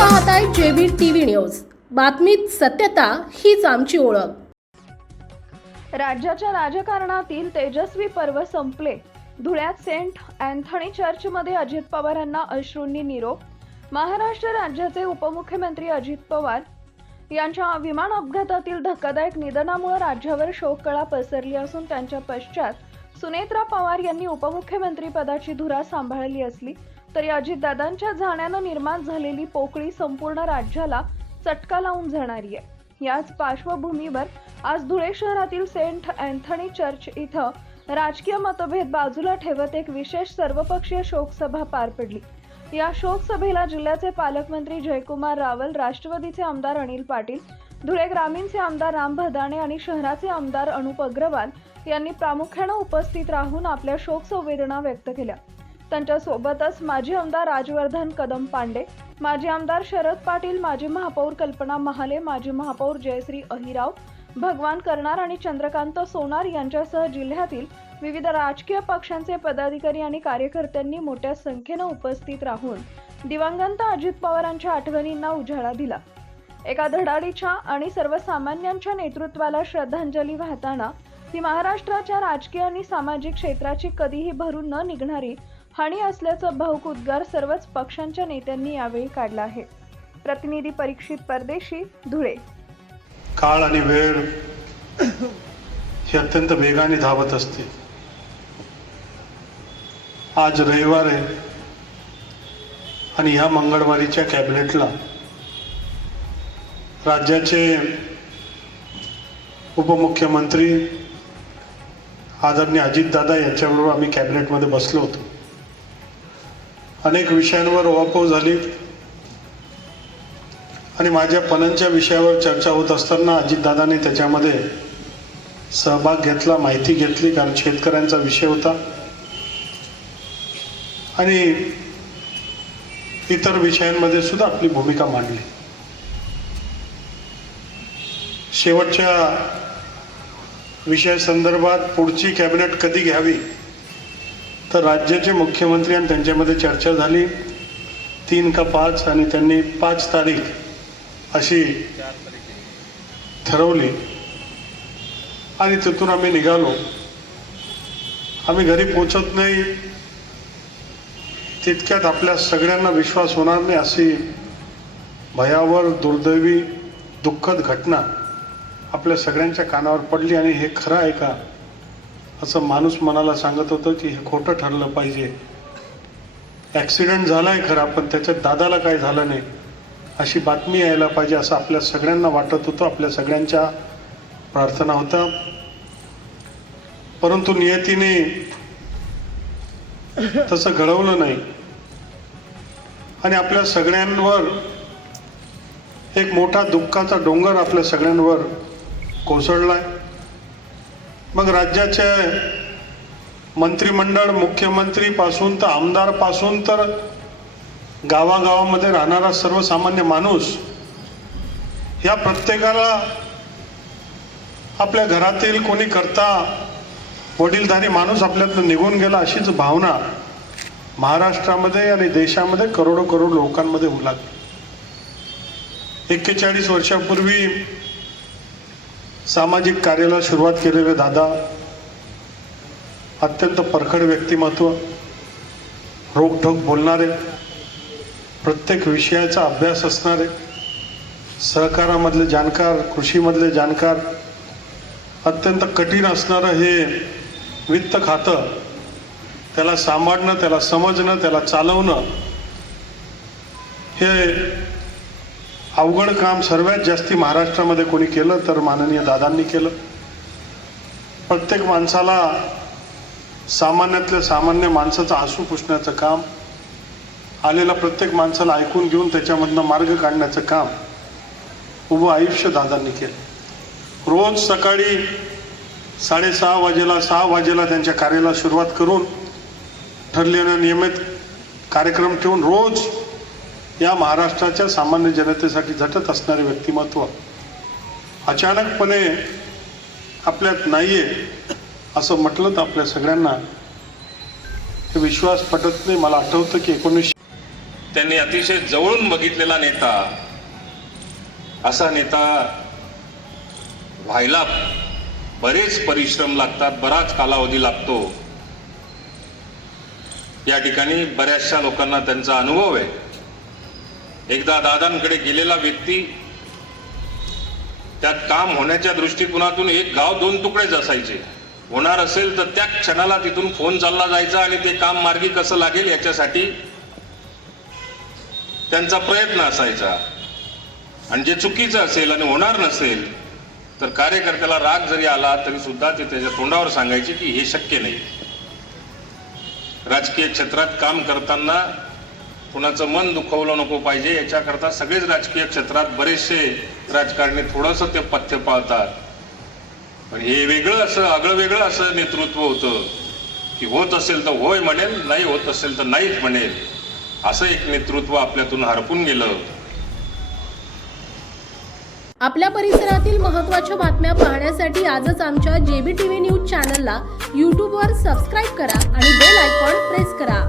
पाहताय जेबीर TV news. बातमीत सत्यता हीच आमची ओळख. राज्याच्या राजकारणातील तेजस्वी पर्व संपले. धुळ्यात सेंट अँथनी चर्चमध्ये अजित पवारांना अश्रूंनी निरोप. महाराष्ट्र राज्याचे उपमुख्यमंत्री अजित पवार यांच्या विमान अपघातातील धक्कादायक निधनामुळे राज्यावर शोककळा पसरली असून त्यांच्या पश्चात सुनेत्रा पवार यांनी उपमुख्यमंत्री पदाची धुरा सांभाळली असली. तरी अजितदादांच्या जाण्यानं निर्माण झालेली पोकळी संपूर्ण राज्याला चटका लावून जाणारी आहे. याच पार्श्वभूमीवर आज धुळे शहरातील सेंट अँथनी चर्च इथं राजकीय मतभेद बाजूला ठेवत एक विशेष सर्वपक्षीय शोकसभा पार पडली. या शोकसभेला जिल्ह्याचे पालकमंत्री जयकुमार रावल राष्ट्रवादीचे आमदार अनिल पाटील धुळे ग्रामीणचे आमदार राम भदाणे आणि शहराचे आमदार अनुप अग्रवाल यांनी प्रामुख्यानं उपस्थित राहून आपल्या शोक संवेदना व्यक्त केल्या. त्यांच्यासोबतच माजी आमदार राजवर्धन कदम पांडे माजी आमदार शरद पाटील माजी महापौर कल्पना महाले माजी महापौर जयश्री अहिराव भगवान कर्णार आणि चंद्रकांत सोनार यांच्यासह जिल्ह्यातील विविध राजकीय पक्षांचे पदाधिकारी आणि कार्यकर्त्यांनी मोठ्या संख्येनं उपस्थित राहून दिवंगत अजित पवारांच्या आठवणींना उजाळा दिला. एका धडाडीच्या आणि सर्वसामान्यांच्या नेतृत्वाला श्रद्धांजली वाहताना ही महाराष्ट्राच्या राजकीय आणि सामाजिक क्षेत्राची कधीही भरून न निघणारी हानी असल्याचा भाऊक उद्गार सर्वच पक्षांच्या नेत्यांनी यावेळी काढला आहे. प्रतिनिधी परीक्षित परदेशी धुळे. काळ आणि वेळ ही अत्यंत वेगाने धावत असते आज रविवार आहे आणि ह्या मंगळवारीच्या कॅबिनेटला राज्याचे उपमुख्यमंत्री आदरणीय अजितदादा यांच्याबरोबर आम्ही कॅबिनेटमध्ये बसलो होतो. अनेक विषयांवर ओवापोव झाली. आणि माझ्या पणनच्या विषयावर चर्चा होत असताना अजितदादांनी त्याच्यामध्ये सहभाग घेतला माहिती घेतली कारण शेतकऱ्यांचा विषय होता. आणि इतर विषयांमध्ये सुद्धा आपली भूमिका मांडली. शेवटच्या विषयासंदर्भात पुढची कॅबिनेट कधी घ्यावी? तर राज्याचे मुख्यमंत्री आणि त्यांच्यामध्ये चर्चा झाली. तीन का पाच आणि त्यांनी पाच तारीख अशी ठरवली. आणि तिथून आम्ही निघालो. आम्ही घरी पोचत नाही. तितक्यात आपल्या सगळ्यांना विश्वास होणार नाही अशी भयावर दुर्दैवी दुःखद घटना आपल्या सगळ्यांच्या कानावर पडली. आणि हे खरं आहे का? असं माणूस मनाला सांगत होतं की हे खोटं ठरलं पाहिजे. ॲक्सिडेंट झाला आहे खरा पण त्याच्या दादाला काय झालं नाही? अशी बातमी यायला पाहिजे असं आपल्या सगळ्यांना वाटत होतं आपल्या सगळ्यांच्या प्रार्थना होत्या. परंतु नियतीने तसं घडवलं नाही. आणि आपल्या सगळ्यांवर एक मोठा दुःखाचा डोंगर आपल्या सगळ्यांवर कोसळलाय. मग राज्याचे मंत्रिमंडळ मुख्यमंत्रीपासून तर आमदारपासून तर गावागावामध्ये राहणारा सर्वसामान्य माणूस या प्रत्येकाला आपल्या घरातील कोणी करता वडीलधारी माणूस आपल्यातनं निघून गेला अशीच भावना महाराष्ट्रामध्ये आणि देशामध्ये करोडो करोड लोकांमध्ये होऊ लागली. एक्केचाळीस वर्षापूर्वी सामाजिक कार्याला सुरुवात केलेले दादा अत्यंत परखड व्यक्तिमत्व रोखोक बोलणारे प्रत्येक विषयाचा अभ्यास असणारे सहकारामधले जाणकार कृषीमधले जाणकार अत्यंत कठीण असणारं हे वित्त खातं त्याला सांभाळणं त्याला समजणं त्याला चालवणं हे अवघड काम सर्वात जास्ती महाराष्ट्रामध्ये कोणी केलं तर माननीय दादांनी केलं. प्रत्येक माणसाला सामान्यातल्या सामान्य माणसाचं आसू पुसण्याचं काम आलेला प्रत्येक माणसाला ऐकून घेऊन त्याच्यामधनं मार्ग काढण्याचं काम उभं आयुष्य दादांनी केलं. रोज सकाळी साडेसहा वाजेला सहा वाजेला त्यांच्या कार्याला सुरुवात करून ठरलेला नियमित कार्यक्रम ठेवून रोज या महाराष्ट्राच्या सामान्य जनतेसाठी झटत असणारे व्यक्तिमत्व अचानकपणे आपल्यात नाहीये असं म्हटलं तर आपल्या सगळ्यांना विश्वास पटत नाही. मला आठवतं की एकोणीसशे त्यांनी अतिशय जवळून बघितलेला नेता असा नेता व्हायला बरेच परिश्रम लागतात बराच कालावधी लागतो. या ठिकाणी बऱ्याचशा लोकांना त्यांचा अनुभव आहे. एकदा दादांकडे गेलेला व्यक्ती त्यात काम होण्याच्या दृष्टिकोनातून एक गाव दोन तुकडेच असायचे. होणार असेल तर त्या क्षणाला तिथून फोन चालला जायचा आणि ते काम मार्गी कसं लागेल याच्यासाठी त्यांचा प्रयत्न असायचा. आणि जे चुकीचं असेल आणि होणार नसेल तर कार्यकर्त्याला राग जरी आला तरी सुद्धा ते त्याच्या तोंडावर सांगायचे की हे शक्य नाही. राजकीय क्षेत्रात काम करताना कुणाचं मन दुखवलं नको पाहिजे याच्याकरता सगळेच राजकीय क्षेत्रात बरेचसे राजकारणी थोडंसं ते पथ्य पाळतात. पण हे वेगळं असं आगळं वेगळं असं नेतृत्व होतं की होत असेल तर होय म्हणेल नाही होत असेल तर नाहीच म्हणेल असं एक नेतृत्व आपल्यातून हरपून गेलं. आपल्या परिसरातील महत्त्वाच्या बातम्या पाहण्यासाठी आजच आमच्या जेबी टीव्ही न्यूज चॅनलला यूट्यूबवर सबस्क्राईब करा आणि बेल आयकॉन प्रेस करा.